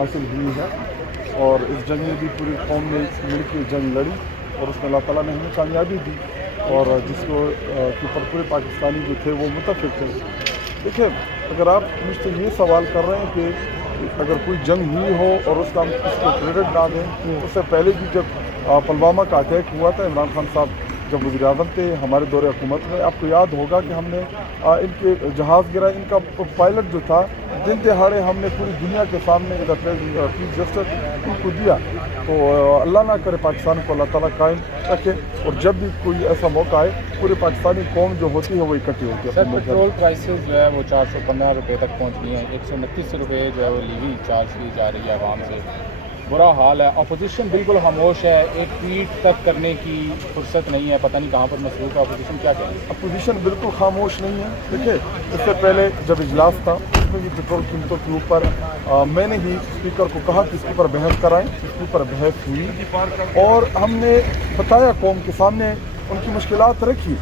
حاصل ہوئی ہے اور اس جنگ میں بھی پوری قوم نے مل کے جنگ لڑی اور اس میں اللہ تعالیٰ نے ہمیں کامیابی دی اور جس کو کے اوپر پورے پاکستانی جو تھے وہ متفق تھے. دیکھیں اگر آپ مجھ سے یہ سوال کر رہے ہیں کہ اگر کوئی جنگ ہوئی ہو اور اس کا ہم کسی کو کریڈٹ نہ دیں، اس سے پہلے بھی جب پلوامہ کا اٹیک ہوا تھا، عمران خان صاحب جب وزیر اعظم تھے ہمارے دور حکومت میں، آپ کو یاد ہوگا کہ ہم نے ان کے جہاز گرا، ان کا پائلٹ جو تھا دن دہاڑے ہم نے پوری دنیا کے سامنے چیف جسٹس ان کو دیا. تو اللہ نہ کرے پاکستان کو اللہ تعالیٰ قائم رکھے اور جب بھی کوئی ایسا موقع آئے پورے پاکستانی قوم جو ہوتی ہے وہ اکٹھی ہوتی ہے. سر پیٹرول پرائسز جو ہے وہ 415 روپے تک پہنچ گئی ہیں، 129 روپے جو ہے وہ لیوی چارج کی جا رہی ہے عوام سے. برا حال ہے، اپوزیشن بالکل خاموش ہے، ایک ٹویٹ تک کرنے کی فرصت نہیں ہے، پتہ نہیں کہاں پر مصروف ہے اپوزیشن. کیا کہیں؟ اپوزیشن بالکل خاموش نہیں ہے. دیکھیں اس سے پہلے جب اجلاس تھا اس میں بھی پیٹرول قیمتوں کے اوپر میں نے ہی اسپیکر کو کہا کہ اس کے اوپر بحث کرائیں. اس کے اوپر بحث ہوئی اور ہم نے بتایا قوم کے سامنے، ان کی مشکلات رکھی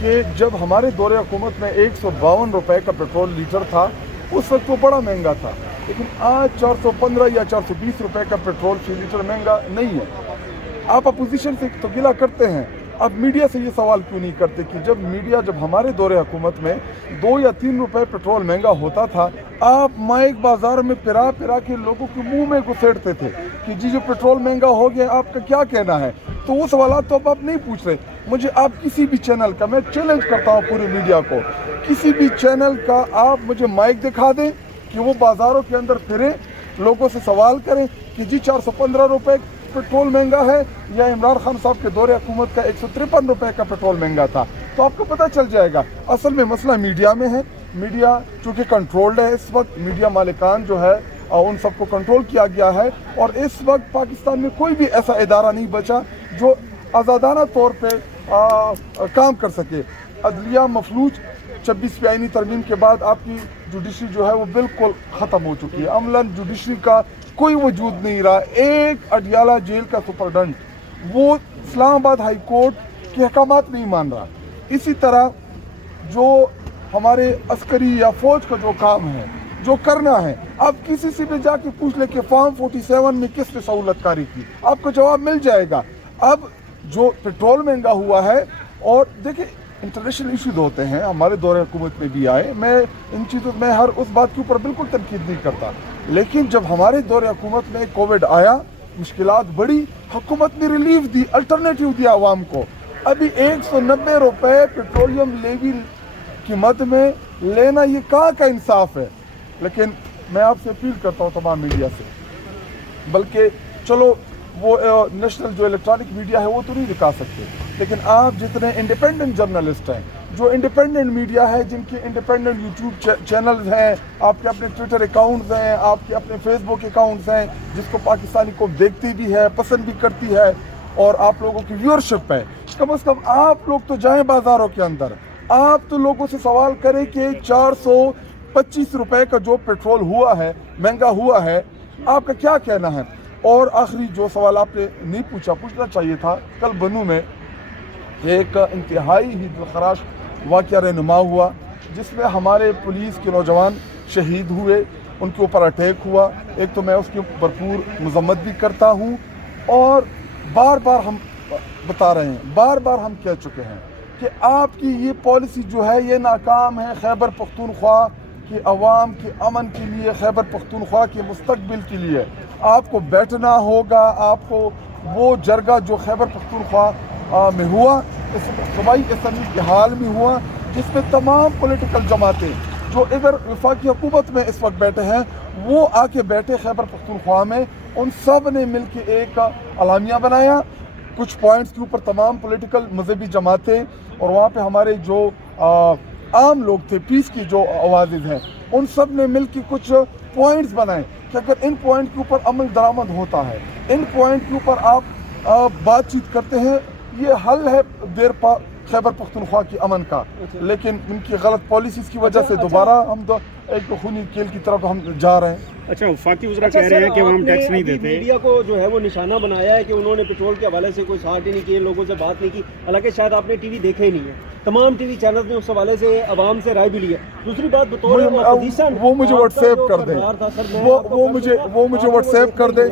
کہ جب ہمارے دور حکومت میں 152 روپے کا پیٹرول لیٹر تھا اس وقت وہ بڑا مہنگا تھا، لیکن آج 415 یا 420 روپے کا پیٹرول فی لیٹر مہنگا نہیں ہے. آپ اپوزیشن سے تو گلہ کرتے ہیں، اب میڈیا سے یہ سوال کیوں نہیں کرتے کہ جب ہمارے دور حکومت میں 2 یا 3 روپے پیٹرول مہنگا ہوتا تھا، آپ مائک بازار میں پھرا کے لوگوں کے منہ میں گھسیٹتے تھے کہ جی جو پیٹرول مہنگا ہو گیا آپ کا کیا کہنا ہے. تو وہ سوالات تو اب آپ نہیں پوچھ رہے. مجھے آپ کسی بھی چینل کا، میں چیلنج کرتا ہوں پوری میڈیا کو، کسی بھی چینل کا آپ مجھے مائک دکھا دیں کہ وہ بازاروں کے اندر پھریں، لوگوں سے سوال کریں کہ جی 415 روپے پیٹرول مہنگا ہے یا عمران خان صاحب کے دور حکومت کا 153 روپے کا پیٹرول مہنگا تھا، تو آپ کو پتہ چل جائے گا. اصل میں مسئلہ میڈیا میں ہے. میڈیا چونکہ کنٹرولڈ ہے اس وقت، میڈیا مالکان جو ہے ان سب کو کنٹرول کیا گیا ہے اور اس وقت پاکستان میں کوئی بھی ایسا ادارہ نہیں بچا جو آزادانہ طور پہ کام کر سکے. عدلیہ مفلوج، 26 آئینی ترمیم کے بعد آپ کی جوڈیشری جو ہے وہ بالکل ختم ہو چکی ہے. عملاً جوڈیشری کا کوئی وجود نہیں رہا. ایک اڈیالہ جیل کا سپرڈنٹ وہ اسلام آباد ہائی کورٹ کے احکامات نہیں مان رہا. اسی طرح جو ہمارے عسکری یا فوج کا جو کام ہے، جو کرنا ہے، آپ کسی سے بھی جا کے پوچھ لیں کہ فارم 47 میں کس نے سہولت کاری کی، آپ کو جواب مل جائے گا. اب جو پیٹرول مہنگا ہوا ہے، اور دیکھیں انٹرنیشنل ایشوز ہوتے ہیں، ہمارے دور حکومت میں بھی آئے، میں ان چیزوں میں ہر اس بات کے اوپر بالکل تنقید نہیں کرتا، لیکن جب ہمارے دور حکومت میں کووڈ آیا، مشکلات بڑھی، حکومت نے ریلیف دی، الٹرنیٹیو دیا عوام کو. ابھی 190 روپے پیٹرولیم لیوی کی مد میں لینا یہ کہاں کا انصاف ہے. لیکن میں آپ سے اپیل کرتا ہوں تمام میڈیا سے، بلکہ چلو وہ نیشنل جو الیکٹرانک میڈیا ہے وہ تو نہیں دکھا سکتے، لیکن آپ جتنے انڈیپینڈنٹ جرنلسٹ ہیں، جو انڈیپینڈنٹ میڈیا ہے، جن کے انڈیپینڈنٹ یوٹیوب چینلز ہیں، آپ کے اپنے ٹویٹر اکاؤنٹس ہیں، آپ کے اپنے فیس بک اکاؤنٹس ہیں، جس کو پاکستانی کو دیکھتی بھی ہے، پسند بھی کرتی ہے، اور آپ لوگوں کی ویورشپ ہے، کم از کم آپ لوگ تو جائیں بازاروں کے اندر، آپ تو لوگوں سے سوال کریں کہ 425 روپے کا جو پیٹرول ہوا ہے، مہنگا ہوا ہے، آپ کا کیا کہنا ہے. اور آخری جو سوال آپ نے نہیں پوچھنا چاہیے تھا، کل بنو میں ایک انتہائی ہی دلخراش واقعہ رہنما ہوا جس میں ہمارے پولیس کے نوجوان شہید ہوئے، ان کے اوپر اٹیک ہوا. ایک تو میں اس کی بھرپور مذمت بھی کرتا ہوں، اور بار بار ہم بتا رہے ہیں، بار بار ہم کہہ چکے ہیں کہ آپ کی یہ پالیسی جو ہے یہ ناکام ہے. خیبر پختونخوا کے عوام کے امن کے لیے، خیبر پختونخوا کے مستقبل کے لیے آپ کو بیٹھنا ہوگا. آپ کو وہ جرگہ جو خیبر پختونخوا میں ہوا، صوبائی اسمبلی کے حال میں ہوا، جس میں تمام پولیٹیکل جماعتیں جو ادھر وفاقی حکومت میں اس وقت بیٹھے ہیں وہ آ کے بیٹھے خیبر پختونخوا میں، ان سب نے مل کے ایک اعلامیہ بنایا. کچھ پوائنٹس کے اوپر تمام پولیٹیکل مذہبی جماعتیں اور وہاں پہ ہمارے جو عام لوگ تھے، پیس کی جو آوازیں ہیں، ان سب نے مل کے کچھ پوائنٹس بنائے کہ اگر ان پوائنٹ کے اوپر عمل درآمد ہوتا ہے، ان پوائنٹ کے اوپر آپ بات چیت کرتے ہیں، یہ حل ہے دیر پا खैबर पख्तूनख्वा की अमन का, लेकिन उनकी गलत पॉलिसीज़ की वजह से दोबारा हम एक खूनी खेल की तरफ हम जा रहे हैं। अच्छा, वफाकी वज़रा कह रहे हैं कि हम टैक्स नहीं देते। मीडिया को जो है वो निशाना बनाया है कि उन्होंने पेट्रोल के हवाले से कोई साथ ही नहीं किए, लोगों से बात नहीं की, हालांकि शायद आपने टीवी देखे ही नहीं है। तमाम टीवी चैनल ने उस हवाले से आवाम से राय भी ली है। दूसरी बात बतौर अपोजिशन, वो मुझे व्हाट्सएप कर दे, वो मुझे व्हाट्सएप कर दे।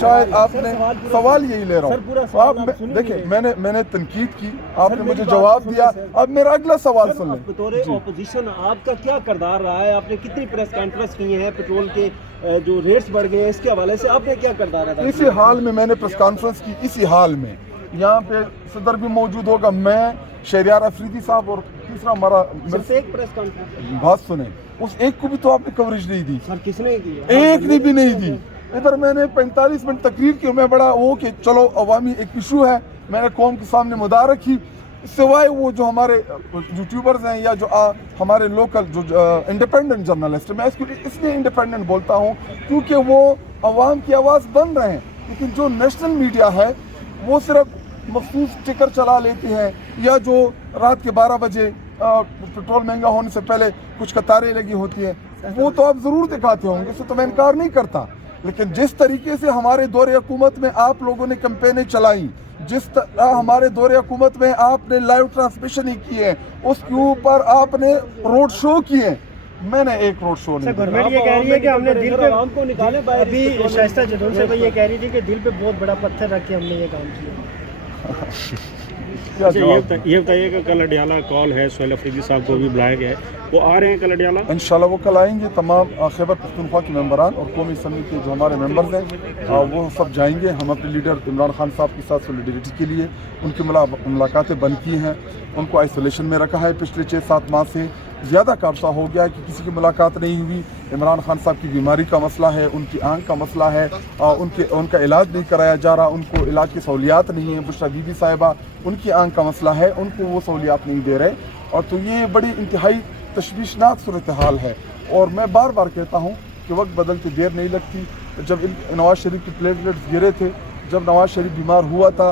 शायद आपने सवाल यही ले रहा हूँ आप, देखिए मैंने तनकीद की, आपने मुझे जवाब दिया, अब मेरा अगला सवाल सुन लें। बतौर अपोजिशन आपका क्या किरदार रहा है? आपने कितनी प्रेस कॉन्फ्रेंस की हैं? पेट्रोल के जो रेट्स बढ़ गए हैं इसके हवाले से आपने क्या किरदार अदा किया? इसी हाल में मैंने प्रेस कॉन्फ्रेंस की, इसी हाल में यहाँ पे सदर भी मौजूद होगा, मैं, शहरियार अफरीदी साहब और तीसरा हमारा सिर्फ एक प्रेस कॉन्फ्रेंस। बात सुने, उस एक को भी तो आपने कवरेज नहीं दी सर किसने की? एक ने भी नहीं दी। इधर मैंने 45 मिनट तकरीर की, मैं बड़ा वो कि चलो अवामी एक इशू है, मैंने कौम के सामने मुद्दा रखी, सिवाय वो जो हमारे यूट्यूबर्स हैं या जो हमारे लोकल जो इंडिपेंडेंट जर्नलिस्ट, मैं इसको इसलिए इंडिपेंडेंट बोलता हूँ क्योंकि वो अवाम की आवाज़ बन रहे हैं, लेकिन जो नेशनल मीडिया है वो सिर्फ मखसूस टिकर चला लेती है, या जो रात के 12 बजे पेट्रोल महंगा होने से पहले कुछ कतारें लगी होती हैं, वो तो आप ज़रूर दिखाते होंगे, इससे तो मैं इनकार नहीं करता। लेकिन जिस तरीके से हमारे दौरे हुकूमत में आप लोगों ने कैंपेनें चलाई, जिस तरह हमारे दौरे हुकूमत में आपने लाइव ट्रांसमिशन ही की है, उसके ऊपर आपने रोड शो किए, मैंने एक रोड शो नहीं। गवर्नमेंट ये कह रही है कि हमने दिल पे आवाम को निकाले बाहर। अभी शाइस्ता जदौन से ये कह रही थी कि दिल पे बहुत बड़ा पत्थर रख के हमने ये काम किया। ये बताइए कि कल अडियाला कॉल है, सोहेल अफरीदी साहब को भी बुलाया गया है, वो आ रहे हैं कल अडियाला? इंशाल्लाह वो कल आएंगे, तमाम खैबर पख्तूनख्वा के मेंबरान और कौमी असम्बली के जो हमारे मेंबर्स हैं वो सब जाएंगे। हम अपने लीडर इमरान खान साहब के साथ सोलिडरिटी के लिए उनकी मुलाकातें बंद की हैं, उनको आइसोलेशन में रखा है। पिछले 6-7 माह से ज़्यादा का अरसा हो गया है कि किसी की मुलाकात नहीं हुई। इमरान खान साहब की बीमारी का मसला है, उनकी आंख का मसला है, उनका इलाज नहीं कराया जा रहा, उनको इलाज की सहूलियात नहीं है। बुशरा बीबी साहिबा, उनकी आंख का मसला है, उनको वो सहूलियात नहीं दे रहे, और तो ये बड़ी इंतहाई तशवीशनाक सूरत हाल है। और मैं बार बार कहता हूँ कि वक्त बदलते देर नहीं लगती। जब नवाज शरीफ के प्लेटलेट्स गिरे थे, जब नवाज शरीफ बीमार हुआ था,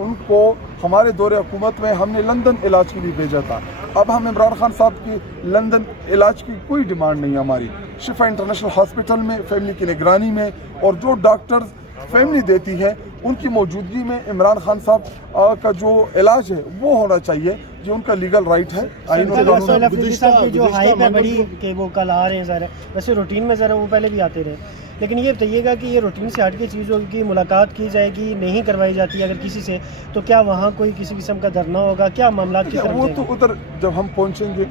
उनको हमारे दौरे हुकूमत में हमने लंदन इलाज के लिए भेजा था। अब हम इमरान खान साहब की लंदन इलाज की कोई डिमांड नहीं है हमारी। शिफा इंटरनेशनल हॉस्पिटल में फैमिली की निगरानी में, और जो डॉक्टर्स फैमिली देती है उनकी मौजूदगी में इमरान खान साहब का जो इलाज है वो होना चाहिए, जो उनका लीगल राइट है। जो हाइप है बड़ी कि वो कल आ रहे हैं, ज़रा वैसे रूटीन में ज़रा वो पहले भी आते रहे, लेकिन ये बताइएगा कि ये रूटीन से हट के चीज़ों की मुलाकात की जाएगी, नहीं करवाई जाती अगर किसी से, तो क्या वहाँ कोई किसी किस्म का धरना होगा? क्या मामला की तरफ वो तो उधर जब हम पहुँचेंगे,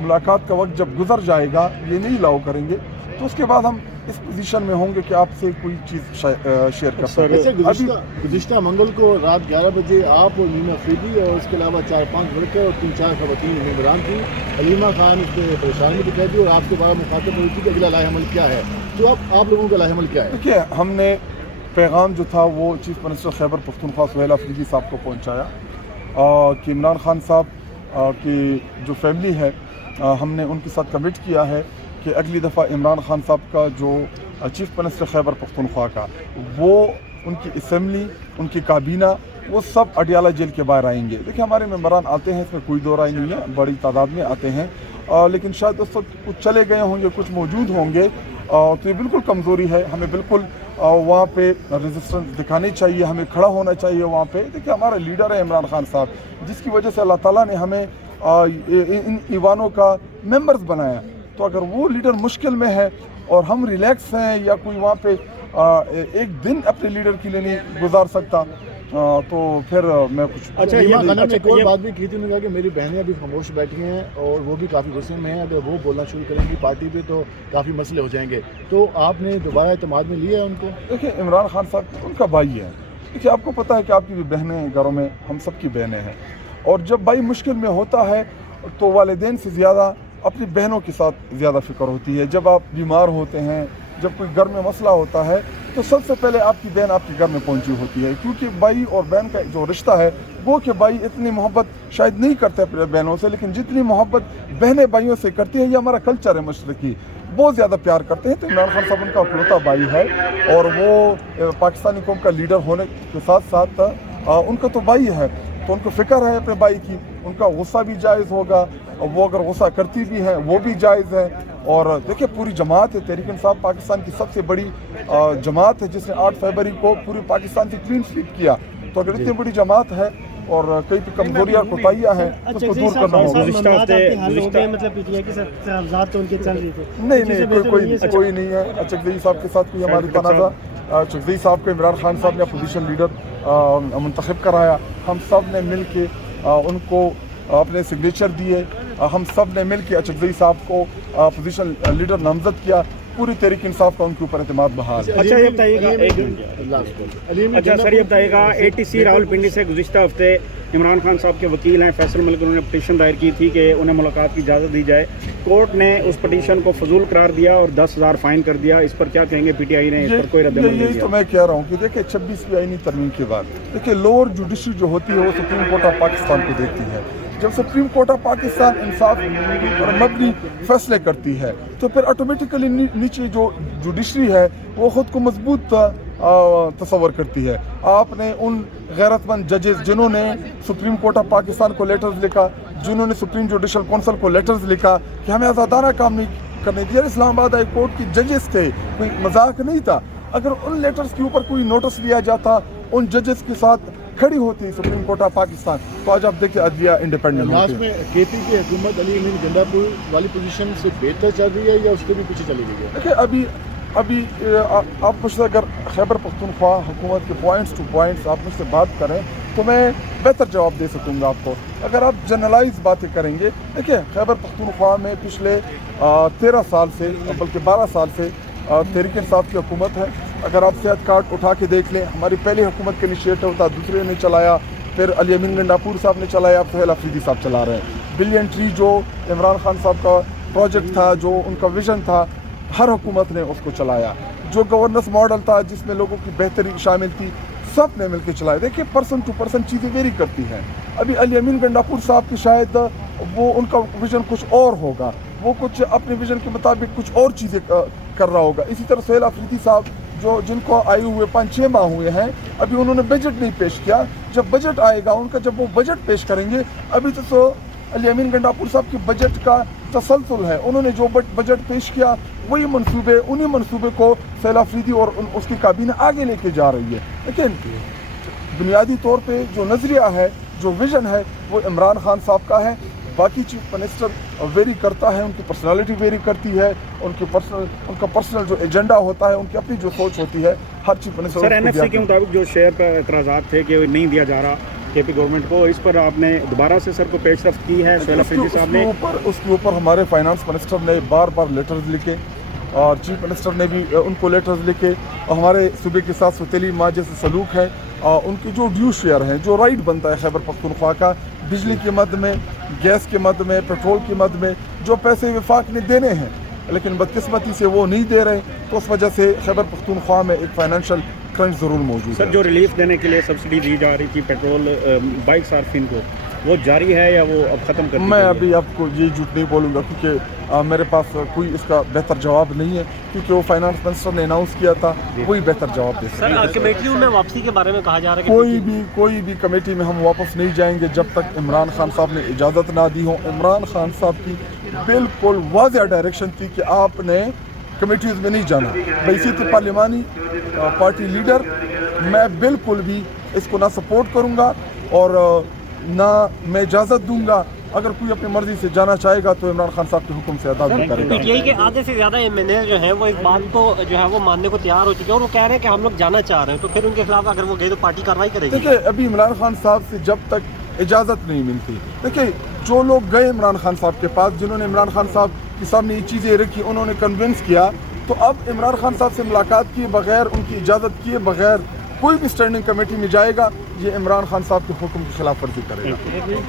मुलाकात का वक्त जब गुजर जाएगा, ये नहीं लाओ करेंगे, तो उसके बाद हम इस पोजीशन में होंगे कि आपसे कोई चीज़ शेयर कर सकते हैं। गुज़िश्ता मंगल को रात 11 बजे आप और मीना अफरीदी और इसके अलावा 4-5 लड़के और 3-4 खवातीन मेंबरान थी, हलीमा खान इस पर परेशान भी दिखाई दी और आपके बारे में मुखातिब हुई थी कि अगला लाहेअमल क्या है, तो आप लोगों का लाहेअमल क्या है? देखिए, हमने पैगाम जो था वो चीफ मिनिस्टर खैबर पख्तूनख्वा सोहेल अफरीदी साहब को पहुँचाया कि इमरान खान साहब की जो फैमिली है, हमने उनके साथ कमिट किया है कि अगली दफ़ा इमरान खान साहब का जो चीफ मिनिस्टर खैबर पख्तूनख्वा का, वो उनकी असम्बली, उनकी काबीना, वो सब अडियाला जेल के बाहर आएंगे। देखिए, हमारे मेंबरान आते हैं, इसमें कोई दो राय नहीं है, बड़ी तादाद में आते हैं, लेकिन शायद उस वक्त कुछ चले गए होंगे, कुछ मौजूद होंगे, तो ये बिल्कुल कमज़ोरी है। हमें बिल्कुल वहाँ पे रेजिस्टेंस दिखानी चाहिए, हमें खड़ा होना चाहिए वहाँ पे। देखिए, हमारा लीडर है इमरान खान साहब, जिसकी वजह से अल्लाह ताला ने हमें इन ईवानों का मेंबर्स बनाया। तो अगर वो लीडर मुश्किल में है और हम रिलैक्स हैं, या कोई वहाँ पे एक दिन अपने लीडर के लिए नहीं गुजार सकता, तो फिर मैं कुछ एक और बात भी की थी, उन्होंने कहा कि मेरी बहनें अभी खामोश बैठी हैं और वो भी काफ़ी गुस्से में हैं, अगर वो बोलना शुरू करेंगी पार्टी पे तो काफ़ी मसले हो जाएंगे, तो आपने दोबारा एतमाद में लिया है उनको? देखिए, इमरान खान साहब उनका भाई है। देखिए, आपको पता है कि आपकी भी बहनें घरों में, हम सब की बहनें हैं, और जब भाई मुश्किल में होता है तो वालिदैन से ज़्यादा अपनी बहनों के साथ ज़्यादा फ़िक्र होती है। जब आप बीमार होते हैं, जब कोई घर में मसला होता है, तो सबसे पहले आपकी बहन आपके घर में पहुंची होती है, क्योंकि भाई और बहन का जो रिश्ता है वो कि भाई इतनी मोहब्बत शायद नहीं करते अपने बहनों से, लेकिन जितनी मोहब्बत बहनें भाइयों से करती हैं, ये हमारा कल्चर है मशरकी, बहुत ज़्यादा प्यार करते हैं। तो इमरान खान साहब उनका इकलौता भाई है, और वो पाकिस्तानी कौम का लीडर होने के साथ साथ उनका तो भाई है, तो उनको फ़िक्र है अपने भाई की, उनका गुस्सा भी जायज़ होगा, और वो अगर गुस्सा करती भी हैं वो भी जायज़ है। और देखिए पूरी जमात है, तहरीक इंसाफ पाकिस्तान की सबसे बड़ी जमात है जिसने 8 फरवरी को पूरे पाकिस्तान से क्लीन स्वीप किया। तो अगर इतनी बड़ी जमात है और कई भी कमजोरियाँ कोताहियाँ हैं तो उसको दूर करना होगा। मतलब पीटीआई के साथ तो उनके चल रही थे। नहीं, कोई नहीं है। चकजई साहब के साथ कोई हमारी तनाज़ा, चकजई साहब को इमरान खान साहब ने अपोजिशन लीडर मुंतखब कराया, हम सब ने मिल के उनको अपने सिग्नेचर दिए, हम सब ने मिल के चकजई साहब को अपोजिशन लीडर नामजद किया। पूरी तहरीक इंसाफ का उनके ऊपर एतमाद बहाल है। अच्छा ये बताइएगा, अच्छा सर ये बताइएगा, ATC रावलपिंडी से गुज़िश्ता हफ्ते इमरान खान साहब के वकील हैं फैसल मलिक, उन्होंने पटिशन दायर की थी कि उन्हें मुलाकात की इजाज़त दी जाए। कोर्ट ने उस पटिशन को फजूल करार दिया और 10,000 फाइन कर दिया। इस पर क्या कहेंगे? PTI ने इस पर कोई रद्द नहीं दिया। तो मैं कह रहा हूँ कि देखिए 26वीं आईनी तरमीम के बाद देखिए लोअर जुडिशरी जो होती है वो सुप्रीम कोर्ट ऑफ पाकिस्तान को देखती है। जब सुप्रीम कोर्ट ऑफ पाकिस्तान इंसाफ और मबनी फैसले करती है तो फिर ऑटोमेटिकली नीचे जो जुडिशरी है वो ख़ुद को मजबूत तस्वर करती है। आपने उन गैरतमंद जजेस जिन्होंने सुप्रीम कोर्ट ऑफ पाकिस्तान को लेटर्स लिखा, जिन्होंने सुप्रीम जुडिशल काउंसिल को लेटर्स लिखा कि हमें आज़ादाना काम नहीं करने दिया, इस्लामाबाद हाई कोर्ट की जजेस थे, कोई मजाक नहीं था। अगर उन लेटर्स के ऊपर कोई नोटिस लिया जाता, उन जजेस के साथ खड़ी होती सुप्रीम कोर्ट ऑफ पाकिस्तान, तो आज आप देखिए अदलिया इंडिपेंडेंट होती है। KP की हुकूमत अली अमीन गंडापुर वाली पोजीशन से बेहतर चल रही है या उससे भी पीछे चली गई है? देखिए अभी आप मुझसे अगर खैबर पख्तूनख्वा हुकूमत के पॉइंट्स टू पॉइंट्स आप मुझसे बात करें तो मैं बेहतर जवाब दे सकूँगा आपको। अगर आप जनरलाइज बातें करेंगे, देखिए खैबर पख्तूनख्वा में पिछले 13 साल से बल्कि 12 साल से तहरीक इंसाफ की हुकूमत है। अगर आप सेहत कार्ड उठा के देख लें, हमारी पहली हुकूमत का इनिशिएटिव था, दूसरे ने चलाया, फिर अली अमीन गंडापुर साहब ने चलाया, अब सोहेल अफरीदी साहब चला रहे हैं। बिलियन ट्री जो इमरान खान साहब का प्रोजेक्ट था, जो उनका विजन था, हर हुकूमत ने उसको चलाया। जो गवर्नेंस मॉडल था जिसमें लोगों की बेहतरी शामिल थी, सब ने मिलकर चलाया। देखिए पर्सन टू पर्सन चीज़ें वेरी करती हैं। अभी अली अमीन गंडापुर साहब की शायद वो उनका विजन कुछ और होगा, वो कुछ अपने विजन के मुताबिक कुछ और चीज़ें कर रहा होगा। इसी तरह सोहेल अफरीदी साहब जो जिनको आए हुए 5-6 माह हुए हैं, अभी उन्होंने बजट नहीं पेश किया। जब बजट आएगा उनका, जब वो बजट पेश करेंगे, अभी तो अली अमीन गंडापुर साहब के बजट का तसलसल है। उन्होंने जो बजट पेश किया वही मंसूबे, उन्हीं मंसूबे को सोहेल अफरीदी और उसकी काबीना आगे लेके जा रही है। लेकिन बुनियादी तौर पे जो नज़रिया है, जो विज़न है, वो इमरान खान साहब का है। बाकी चीफ मिनिस्टर वेरी करता है, उनकी पर्सनालिटी वेरी करती है, उनका पर्सनल जो एजेंडा होता है, उनकी अपनी जो सोच होती है, हर चीफ मिनिस्टर। सर NFC के मुताबिक जो शेयर पर एतराज़ात थे कि नहीं दिया जा रहा KP गवर्नमेंट को, इस पर आपने दोबारा से सर को पेशरफ्त की है सोहेल अफरीदी साहब ने? उसके ऊपर हमारे फाइनेंस मिनिस्टर ने बार बार लेटर्स लिखे और चीफ मिनिस्टर ने भी उनको लेटर्स लिखे। हमारे सूबे के साथ सौतेली माँ जैसे सलूक है, उनके जो ड्यू शेयर हैं, जो राइट बनता है खैबर पख्तूनख्वा का, बिजली के मद में, गैस के मद में, पेट्रोल के मद में, जो पैसे वफाक ने देने हैं लेकिन बदकिस्मती से वो नहीं दे रहे, तो उस वजह से खैबर पख्तूनख्वा में एक फाइनेंशियल क्रंच ज़रूर मौजूद है। सर जो रिलीफ देने के लिए सब्सिडी दी जा रही थी पेट्रोल बाइक सार्फिन को, वो जारी है या वो अब ख़त्म कर दी? मैं अभी आपको ये झूठ नहीं बोलूँगा क्योंकि मेरे पास कोई इसका बेहतर जवाब नहीं है, क्योंकि वो फाइनेंस मिनिस्टर ने अनाउंस किया था, वही बेहतर जवाब दे सकते हैं। सर कमेटियों में वापसी के बारे में कहा जा रहा है कोई भी कमेटी में हम वापस नहीं जाएंगे जब तक इमरान खान साहब ने इजाज़त ना दी हो। इमरान खान साहब की बिल्कुल वाज़ेह डायरेक्शन थी कि आपने कमेटीज़ में नहीं जाना। बैसीत पार्लिमानी पार्टी लीडर, मैं बिल्कुल भी इसको ना सपोर्ट करूँगा और ना मैं इजाज़त दूंगा। अगर कोई अपनी मर्जी से जाना चाहेगा तो इमरान खान साहब के हुक्म से अदा भी करेगा। PTI के आधे से ज़्यादा MNA जो हैं वो इस बात को जो है वो मानने को तैयार हो चुके हैं और वो कह रहे हैं कि हम लोग जाना चाह रहे हैं, तो फिर उनके खिलाफ अगर वो गए तो पार्टी कार्रवाई करेगी? देखिए अभी इमरान खान साहब से जब तक इजाज़त नहीं मिलती, देखिए जो लोग गए इमरान खान साहब के पास, जिन्होंने इमरान खान साहब के सामने ये चीज़ें रखी, उन्होंने कन्विंस किया, तो अब इमरान खान साहब से मुलाकात किए बगैर, उनकी इजाज़त किए बगैर कोई भी स्टैंडिंग कमेटी में जाएगा, ये इमरान खान साहब के हुक्म की खिलाफ वर्जी करेगा।